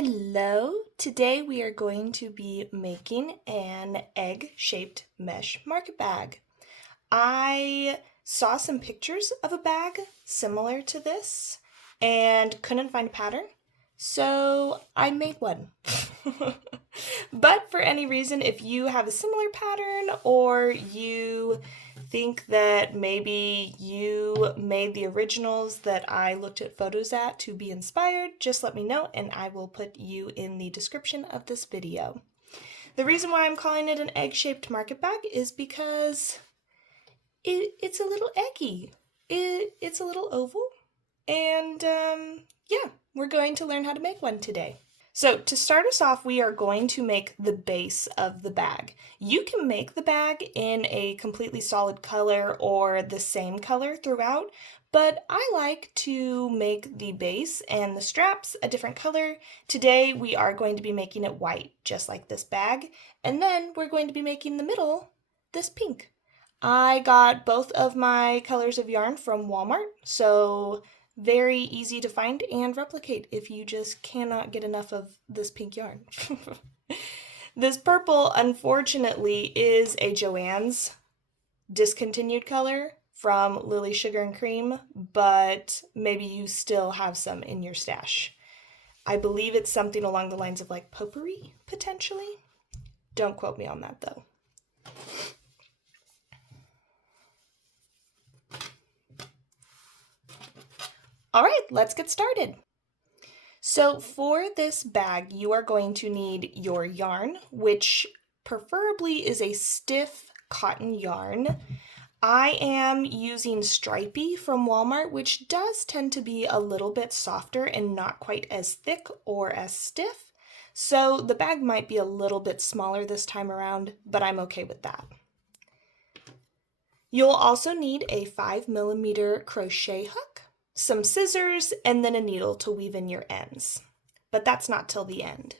Hello! Today we are going to be making an egg-shaped mesh market bag. I saw some pictures of a bag similar to this and couldn't find a pattern, so I made one. But for any reason, if you have a similar pattern or you think that maybe you made the originals that I looked at photos at to be inspired, just let me know and I will put you in the description of this video. The reason why I'm calling it an egg-shaped market bag is because it's a little eggy. It's a little oval, and yeah, we're going to learn how to make one today. So to start us off, we are going to make the base of the bag. You can make the bag in a completely solid color or the same color throughout, but I like to make the base and the straps a different color. Today we are going to be making it white, just like this bag, and then we're going to be making the middle this pink. I got both of my colors of yarn from Walmart, so very easy to find and replicate if you just cannot get enough of this pink yarn. This purple, unfortunately, is a Joann's discontinued color from Lily Sugar and Cream, but maybe you still have some in your stash. I believe it's something along the lines of like potpourri, potentially. Don't quote me on that, though. All right, let's get started. So for this bag, you are going to need your yarn, which preferably is a stiff cotton yarn. I am using Stripey from Walmart, which does tend to be a little bit softer and not quite as thick or as stiff. So the bag might be a little bit smaller this time around, but I'm okay with that. You'll also need a 5mm crochet hook, some scissors, and then a needle to weave in your ends. But that's not till the end.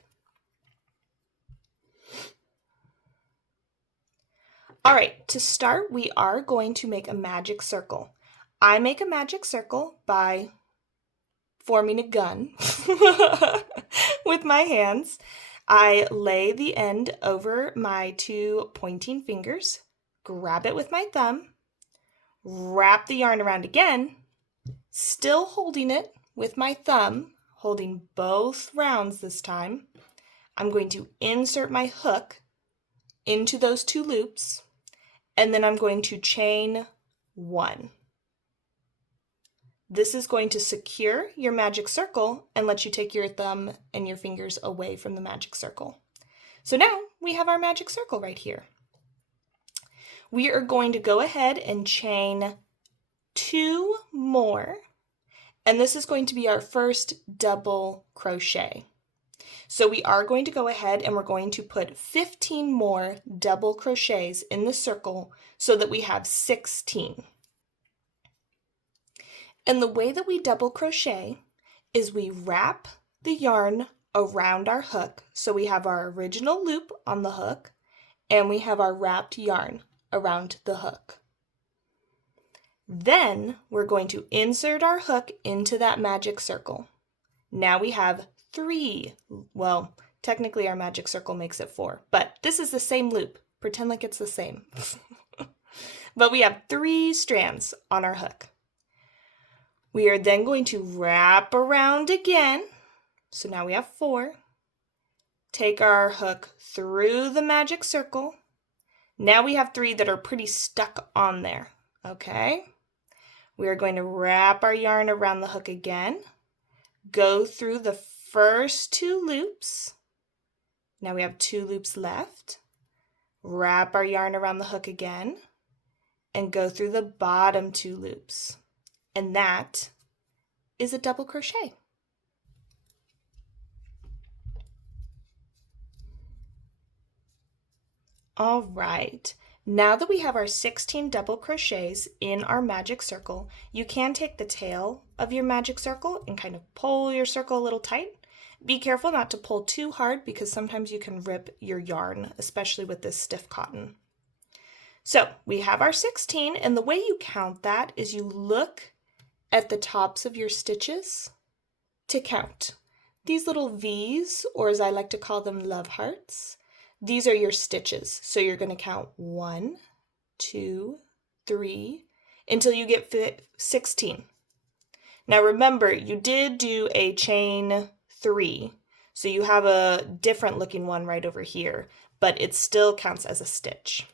All right, to start, we are going to make a magic circle. I make a magic circle by forming a gun with my hands. I lay the end over my two pointing fingers, grab it with my thumb, wrap the yarn around again, still holding it with my thumb, holding both rounds this time. I'm going to insert my hook into those two loops, and then I'm going to chain one. This is going to secure your magic circle and let you take your thumb and your fingers away from the magic circle. So now we have our magic circle right here. We are going to go ahead and chain two more, and this is going to be our first double crochet. So we are going to go ahead and we're going to put 15 more double crochets in the circle so that we have 16. And the way that we double crochet is we wrap the yarn around our hook. So we have our original loop on the hook and we have our wrapped yarn around the hook. Then we're going to insert our hook into that magic circle. Now we have 3, well, technically our magic circle makes it 4, but this is the same loop. Pretend like it's the same. But we have 3 strands on our hook. We are then going to wrap around again. So now we have 4. Take our hook through the magic circle. Now we have 3 that are pretty stuck on there, okay? We are going to wrap our yarn around the hook again, go through the first 2 loops. Now we have 2 loops left. Wrap our yarn around the hook again and go through the bottom 2 loops. And that is a double crochet. All right. Now that we have our 16 double crochets in our magic circle, you can take the tail of your magic circle and kind of pull your circle a little tight. Be careful not to pull too hard because sometimes you can rip your yarn, especially with this stiff cotton. So we have our 16, and the way you count that is you look at the tops of your stitches to count. These little V's, or as I like to call them, love hearts, these are your stitches. So you're going to count 1, 2, 3, until you get 16. Now remember, you did do a chain 3, so you have a different looking one right over here, but it still counts as a stitch.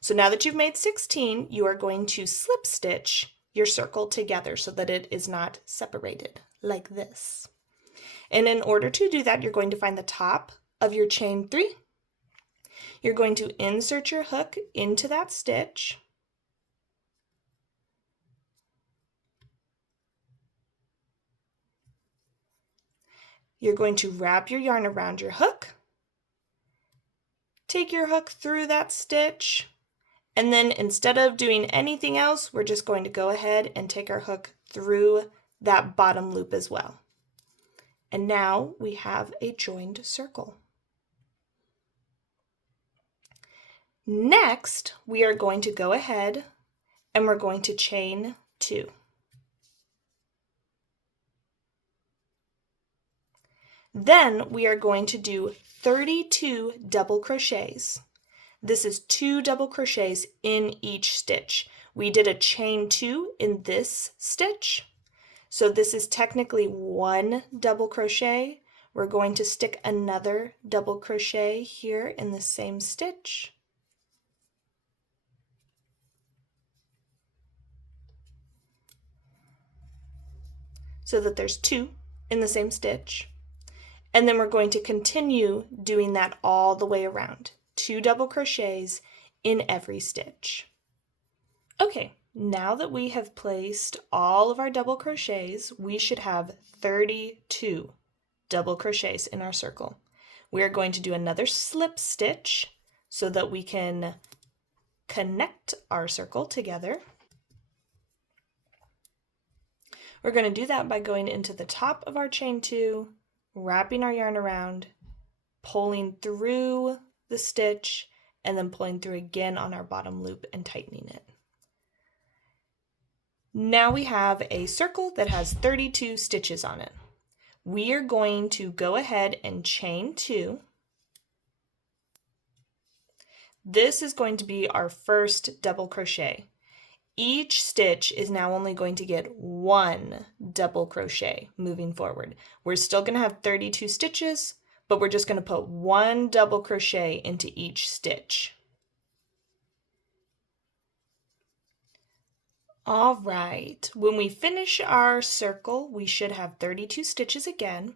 So now that you've made 16, you are going to slip stitch your circle together so that it is not separated like this. And in order to do that, you're going to find the top of your chain 3. You're going to insert your hook into that stitch. You're going to wrap your yarn around your hook. Take your hook through that stitch. And then instead of doing anything else, we're just going to go ahead and take our hook through that bottom loop as well. And now we have a joined circle. Next, we are going to go ahead and we're going to chain 2. Then we are going to do 32 double crochets. This is 2 double crochets in each stitch. We did a chain 2 in this stitch. So this is technically 1 double crochet. We're going to stick another double crochet here in the same stitch. So that there's 2 in the same stitch. And then we're going to continue doing that all the way around. 2 double crochets in every stitch. Okay, now that we have placed all of our double crochets, we should have 32 double crochets in our circle. We are going to do another slip stitch so that we can connect our circle together. We're going to do that by going into the top of our chain 2, wrapping our yarn around, pulling through the stitch, and then pulling through again on our bottom loop and tightening it. Now we have a circle that has 32 stitches on it. We are going to go ahead and chain 2. This is going to be our first double crochet. Each stitch is now only going to get 1 double crochet moving forward. We're still going to have 32 stitches, but we're just going to put 1 double crochet into each stitch. All right, when we finish our circle, we should have 32 stitches again.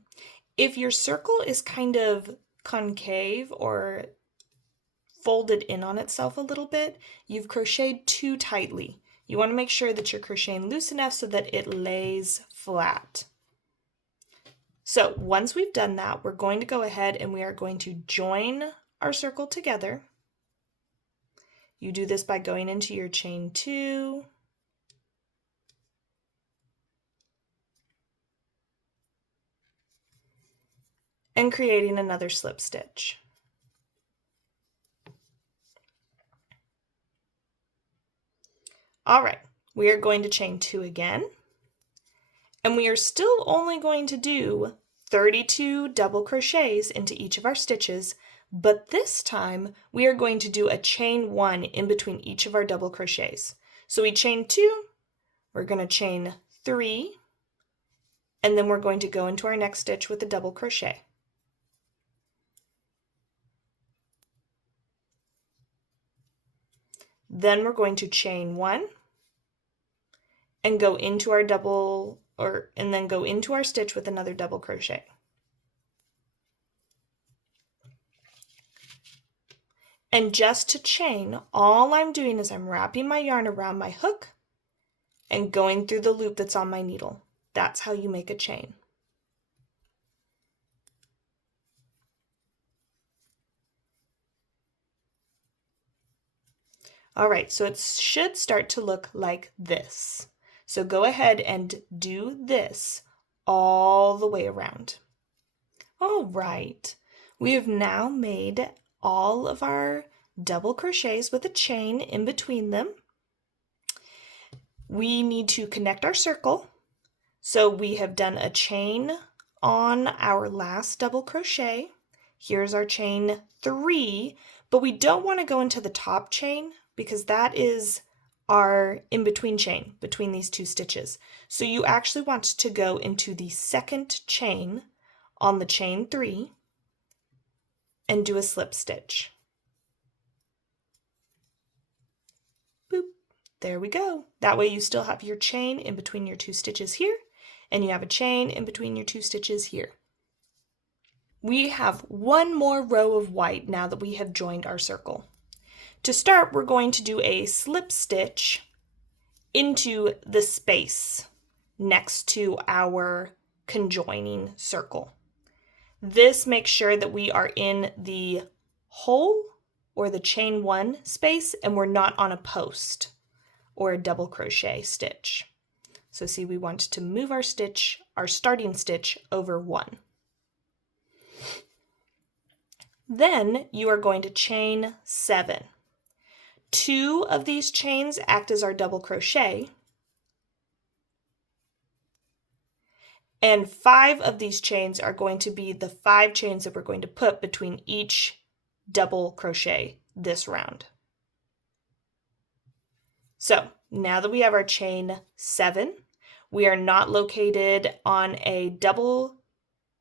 If your circle is kind of concave or folded in on itself a little bit, you've crocheted too tightly. You want to make sure that you're crocheting loose enough so that it lays flat. So once we've done that, we're going to go ahead and we are going to join our circle together. You do this by going into your chain 2, and creating another slip stitch. All right, we are going to chain 2 again, and we are still only going to do 32 double crochets into each of our stitches, but this time we are going to do a chain 1 in between each of our double crochets. So we chain 2, we're going to chain 3, and then we're going to go into our next stitch with a double crochet. Then we're going to chain 1 and go into our and then go into our stitch with another double crochet. And just to chain, all I'm doing is I'm wrapping my yarn around my hook and going through the loop that's on my needle. That's how you make a chain. All right, so it should start to look like this. So go ahead and do this all the way around. All right, we have now made all of our double crochets with a chain in between them. We need to connect our circle. So we have done a chain on our last double crochet. Here's our chain 3, but we don't want to go into the top chain because that is our in-between chain between these 2 stitches. So you actually want to go into the second chain on the chain 3 and do a slip stitch. Boop. There we go. That way you still have your chain in between your 2 stitches here, and you have a chain in between your 2 stitches here. We have one more row of white now that we have joined our circle. To start, we're going to do a slip stitch into the space next to our conjoining circle. This makes sure that we are in the hole or the chain 1 space and we're not on a post or a double crochet stitch. So see, we want to move our stitch, our starting stitch, over 1. Then you are going to chain 7. 2 of these chains act as our double crochet, and 5 of these chains are going to be the 5 chains that we're going to put between each double crochet this round. So now that we have our chain 7, we are not located on a double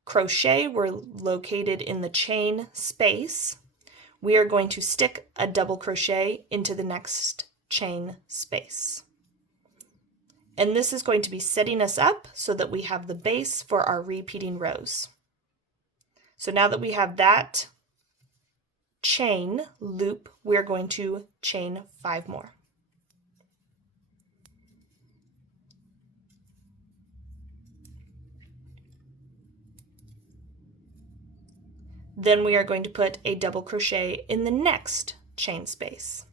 crochet, we're located in the chain space. We are going to stick a double crochet into the next chain space. And this is going to be setting us up so that we have the base for our repeating rows. So now that we have that chain loop, we're going to chain 5 more. Then we are going to put a double crochet in the next chain space.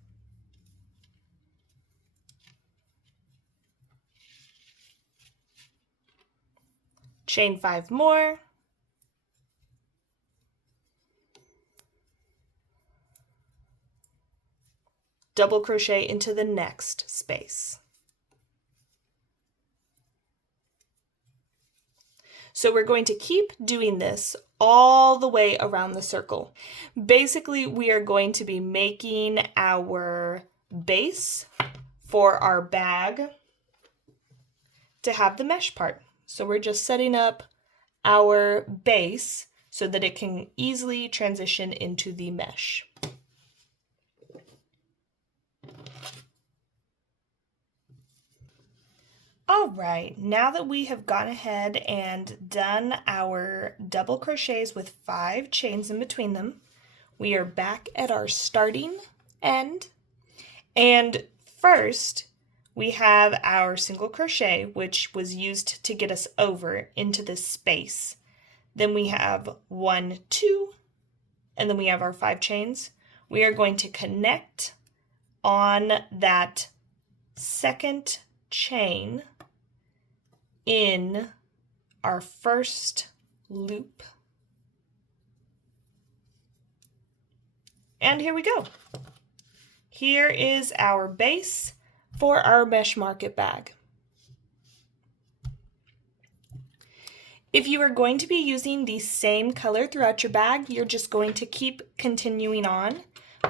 Chain 5 more. Double crochet into the next space. So we're going to keep doing this all the way around the circle. Basically, we are going to be making our base for our bag to have the mesh part. So we're just setting up our base so that it can easily transition into the mesh. All right, now that we have gone ahead and done our double crochets with 5 chains in between them, we are back at our starting end. And first, we have our single crochet, which was used to get us over into this space. Then we have 1, 2, and then we have our 5 chains. We are going to connect on that second chain in our first loop. And here we go. Here is our base for our mesh market bag. If you are going to be using the same color throughout your bag, you're just going to keep continuing on.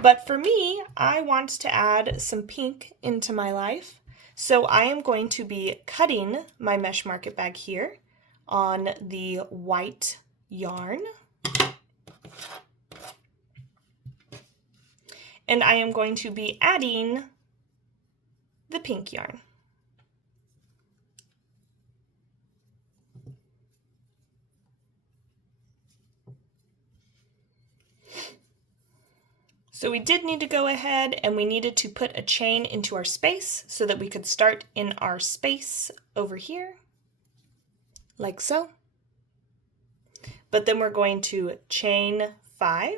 But for me, I want to add some pink into my life. So I am going to be cutting my mesh market bag here on the white yarn. And I am going to be adding the pink yarn. So we did need to go ahead and we needed to put a chain into our space so that we could start in our space over here, like so. But then we're going to chain 5.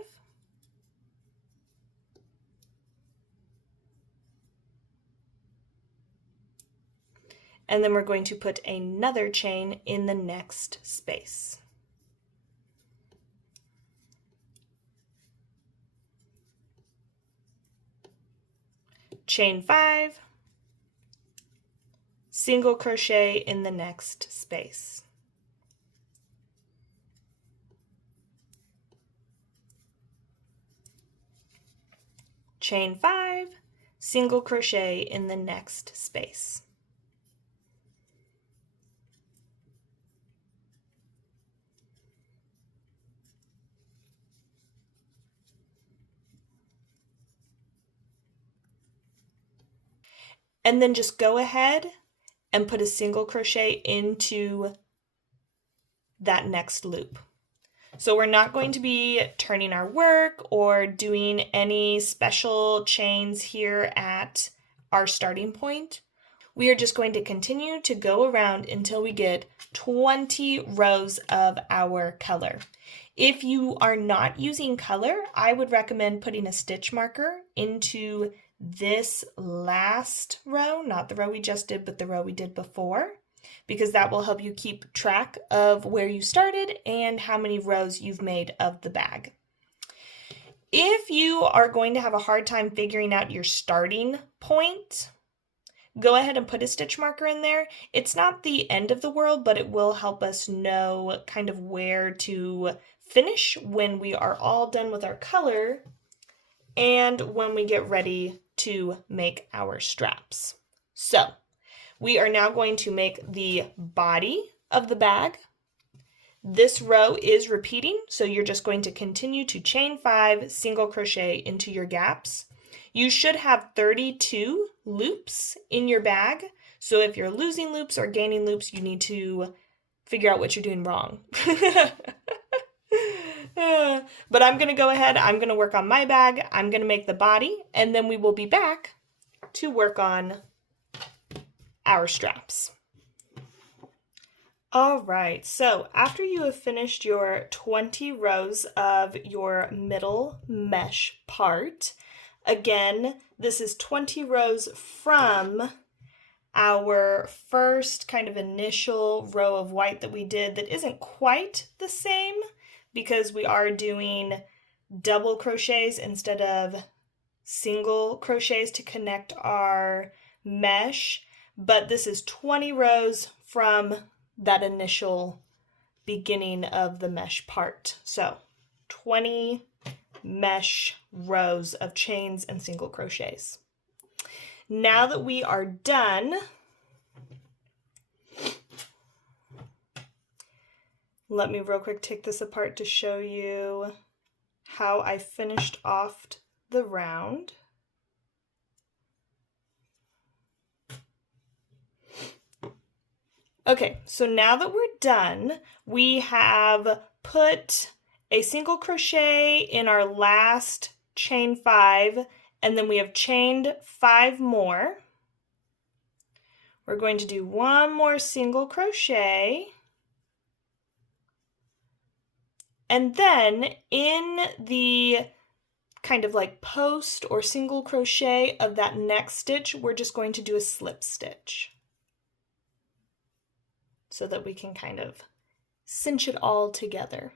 And then we're going to put another chain in the next space. Chain 5, single crochet in the next space. chain 5, single crochet in the next space. And then just go ahead and put a single crochet into that next loop. So we're not going to be turning our work or doing any special chains here at our starting point. We are just going to continue to go around until we get 20 rows of our color. If you are not using color, I would recommend putting a stitch marker into this last row, not the row we just did, but the row we did before, because that will help you keep track of where you started and how many rows you've made of the bag. If you are going to have a hard time figuring out your starting point, go ahead and put a stitch marker in there. It's not the end of the world, but it will help us know kind of where to finish when we are all done with our color and when we get ready to make our straps. So we are now going to make the body of the bag. This row is repeating, so you're just going to continue to chain 5, single crochet into your gaps. You should have 32 loops in your bag, so if you're losing loops or gaining loops, you need to figure out what you're doing wrong. But I'm going to go ahead, I'm going to work on my bag, I'm going to make the body, and then we will be back to work on our straps. All right, so after you have finished your 20 rows of your middle mesh part, again, this is 20 rows from our first kind of initial row of white that we did that isn't quite the same because we are doing double crochets instead of single crochets to connect our mesh, but this is 20 rows from that initial beginning of the mesh part. So 20 mesh rows of chains and single crochets. Now that we are done, let me real quick take this apart to show you how I finished off the round. Okay, so now that we're done, we have put a single crochet in our last chain 5, and then we have chained 5 more. We're going to do one more single crochet, and then in the kind of like post or single crochet of that next stitch, we're just going to do a slip stitch so that we can kind of cinch it all together.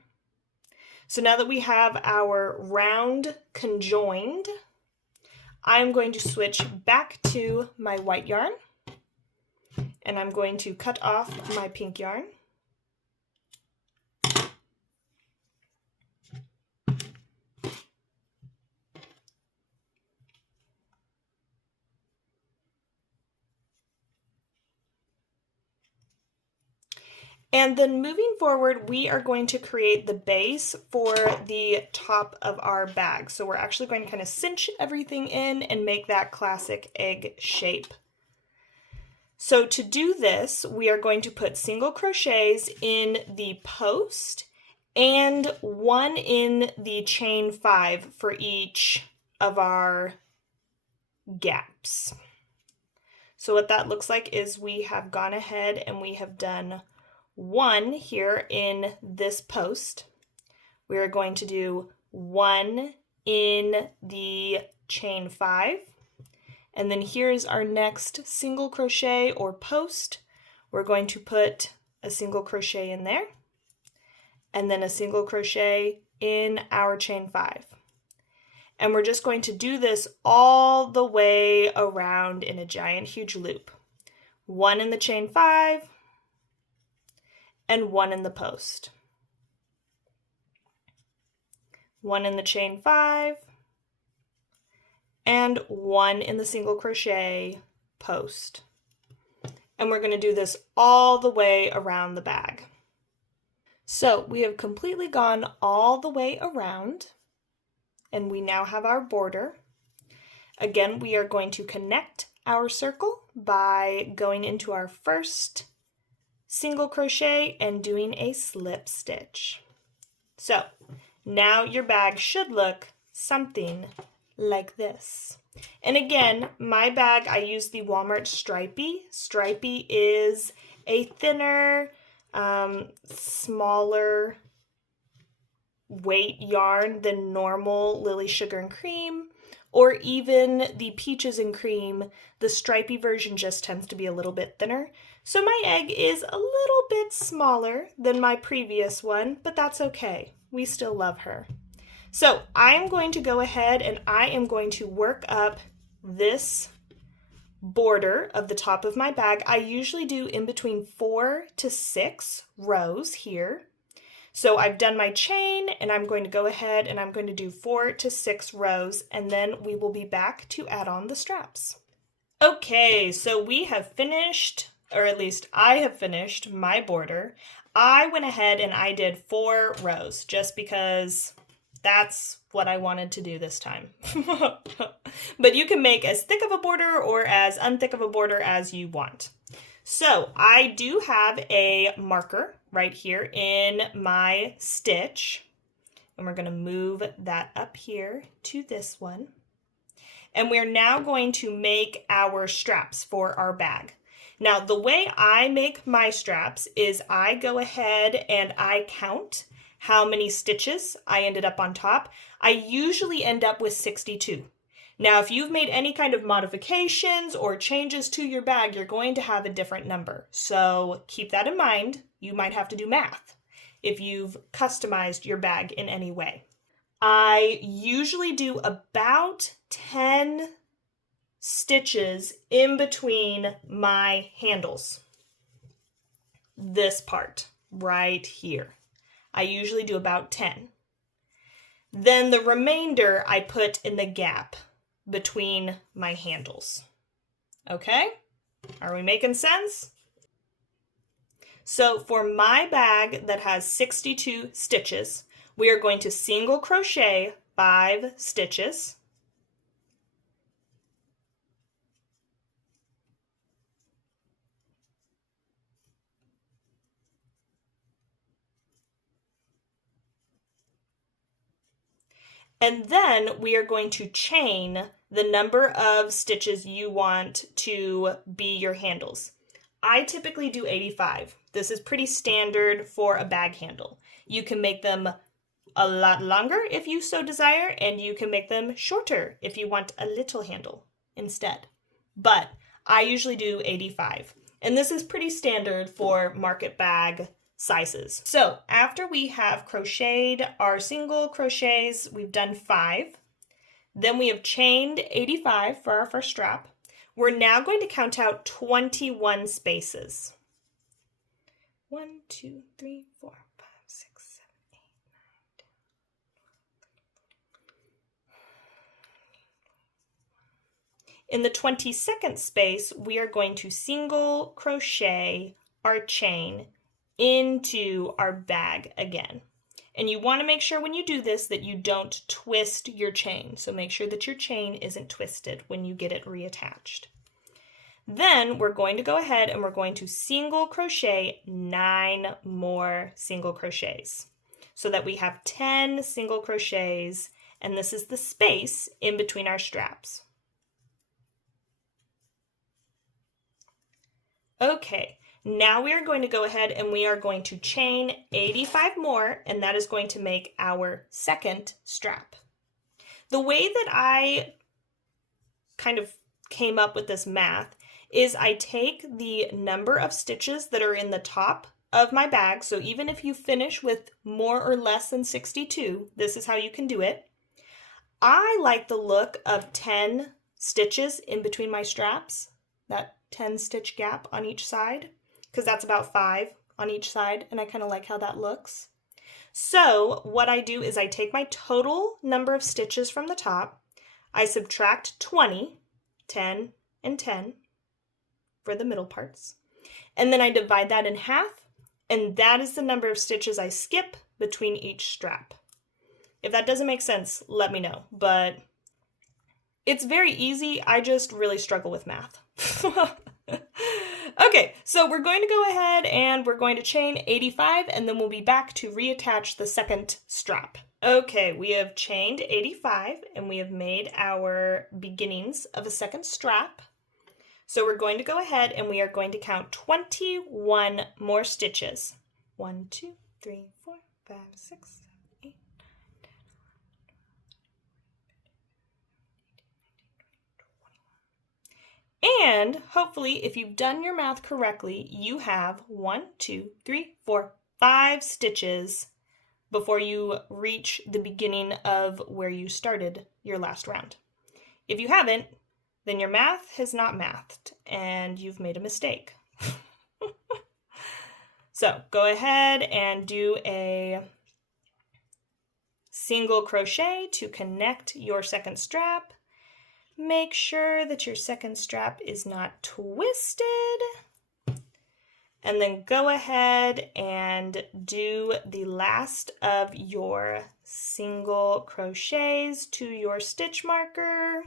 So now that we have our round conjoined, I'm going to switch back to my white yarn, and I'm going to cut off my pink yarn. And then moving forward, we are going to create the base for the top of our bag. So we're actually going to kind of cinch everything in and make that classic egg shape. So to do this, we are going to put single crochets in the post and one in the chain 5 for each of our gaps. So what that looks like is we have gone ahead and we have done 1 here in this post. We are going to do 1 in the chain 5, and then here's our next single crochet or post. We're going to put a single crochet in there, and then a single crochet in our chain 5. And we're just going to do this all the way around in a giant huge loop. 1 in the chain 5, and 1 in the post. 1 in the chain 5, and 1 in the single crochet post. And we're going to do this all the way around the bag. So we have completely gone all the way around, and we now have our border. Again, we are going to connect our circle by going into our first single crochet and doing a slip stitch. So now your bag should look something like this. And again, my bag, I use the Walmart Stripey. Stripey is a thinner, smaller weight yarn than normal Lily Sugar and Cream, or even the Peaches and Cream. The stripy version just tends to be a little bit thinner. So my egg is a little bit smaller than my previous one, but that's okay. We still love her. So I'm going to go ahead and I am going to work up this border of the top of my bag. I usually do in between 4 to 6 rows here. So I've done my chain and I'm going to go ahead and I'm going to do 4 to 6 rows, and then we will be back to add on the straps. Okay, so we have finished, or at least I have finished my border. I went ahead and I did 4 rows just because that's what I wanted to do this time. But you can make as thick of a border or as unthick of a border as you want. So I do have a marker right here in my stitch, and we're going to move that up here to this one. And we're now going to make our straps for our bag. Now, the way I make my straps is I go ahead and I count how many stitches I ended up on top. I usually end up with 62. Now, if you've made any kind of modifications or changes to your bag, you're going to have a different number. So keep that in mind. You might have to do math if you've customized your bag in any way. I usually do about 10 stitches in between my handles. This part right here. I usually do about 10. Then the remainder I put in the gap between my handles. Okay? Are we making sense? So for my bag that has 62 stitches, we are going to single crochet 5 stitches. And then we are going to chain the number of stitches you want to be your handles. I typically do 85. This is pretty standard for a bag handle. You can make them a lot longer if you so desire, and you can make them shorter if you want a little handle instead. But I usually do 85. And this is pretty standard for market bag sizes. So after we have crocheted our single crochets, we've done 5. Then we have chained 85 for our first strap. We're now going to count out 21 spaces. 1, 2, 3, 4, 5, 6, 7, 8, 9, 10. In the 22nd space, we are going to single crochet our chain into our bag again. And you want to make sure when you do this that you don't twist your chain. So make sure that your chain isn't twisted when you get it reattached. Then we're going to go ahead and we're going to single crochet 9 more single crochets so that we have 10 single crochets, and this is the space in between our straps. Okay. Now we are going to go ahead and we are going to chain 85 more, and that is going to make our second strap. The way that I kind of came up with this math is I take the number of stitches that are in the top of my bag. So even if you finish with more or less than 62, this is how you can do it. I like the look of 10 stitches in between my straps, that 10 stitch gap on each side, because that's about 5 on each side, and I kind of like how that looks. So what I do is I take my total number of stitches from the top, I subtract 20, 10 and 10 for the middle parts, and then I divide that in half, and that is the number of stitches I skip between each strap. If that doesn't make sense, let me know, but it's very easy. I just really struggle with math. Okay, so we're going to go ahead and we're going to chain 85, and then we'll be back to reattach the second strap. Okay, we have chained 85 and we have made our beginnings of a second strap. So we're going to go ahead and we are going to count 21 more stitches. 1, 2, 3, 4, 5, 6, 7, 8, 9, 10, 11, 12, 13, 14, 15, 16, 17, 18, 19, 20, 21. And hopefully, if you've done your math correctly, you have 1, 2, 3, 4, 5 stitches before you reach the beginning of where you started your last round. If you haven't, then your math has not mathed and you've made a mistake. So go ahead and do a single crochet to connect your second strap. Make sure that your second strap is not twisted. And then go ahead and do the last of your single crochets to your stitch marker.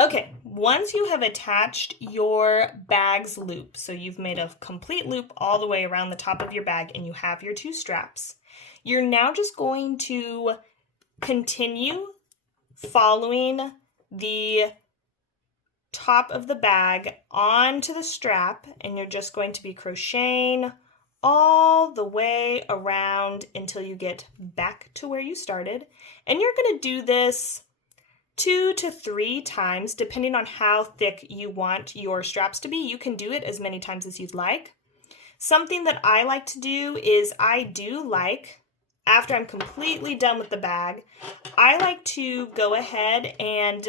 Okay, once you have attached your bag's loop, so you've made a complete loop all the way around the top of your bag and you have your 2 straps, you're now just going to continue following the top of the bag onto the strap, and you're just going to be crocheting all the way around until you get back to where you started. And you're going to do this 2 to 3 times, depending on how thick you want your straps to be. You can do it as many times as you'd like. Something that I like to do is after I'm completely done with the bag, I like to go ahead and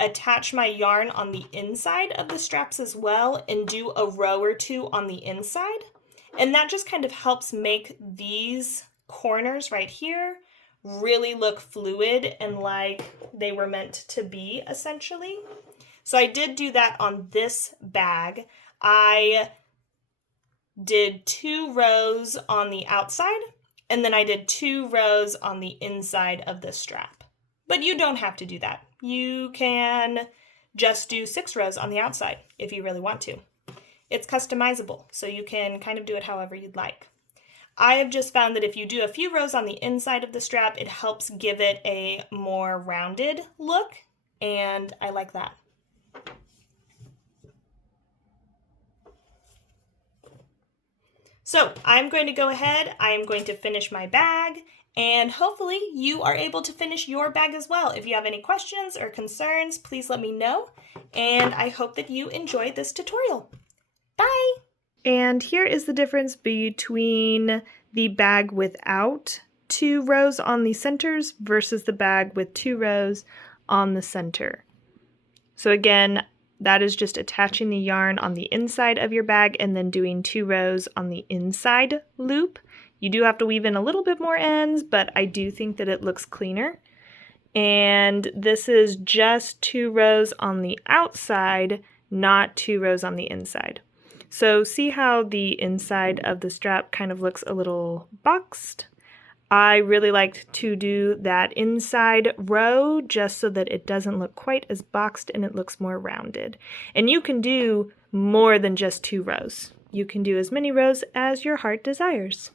attach my yarn on the inside of the straps as well and do a row or 2 on the inside. And that just kind of helps make these corners right here really look fluid and like they were meant to be, essentially. So I did do that on this bag. I did 2 rows on the outside, and then I did 2 rows on the inside of the strap. But you don't have to do that. You can just do 6 rows on the outside if you really want to. It's customizable, so you can kind of do it however you'd like. I have just found that if you do a few rows on the inside of the strap, it helps give it a more rounded look, and I like that. So I'm going to go ahead, I am going to finish my bag, and hopefully you are able to finish your bag as well. If you have any questions or concerns, please let me know, and I hope that you enjoyed this tutorial. Bye! And here is the difference between the bag without 2 rows on the centers versus the bag with 2 rows on the center. So again, that is just attaching the yarn on the inside of your bag and then doing 2 rows on the inside loop. You do have to weave in a little bit more ends, but I do think that it looks cleaner. And this is just 2 rows on the outside, not 2 rows on the inside. So see how the inside of the strap kind of looks a little boxed? I really like to do that inside row just so that it doesn't look quite as boxed and it looks more rounded. And you can do more than just 2 rows. You can do as many rows as your heart desires.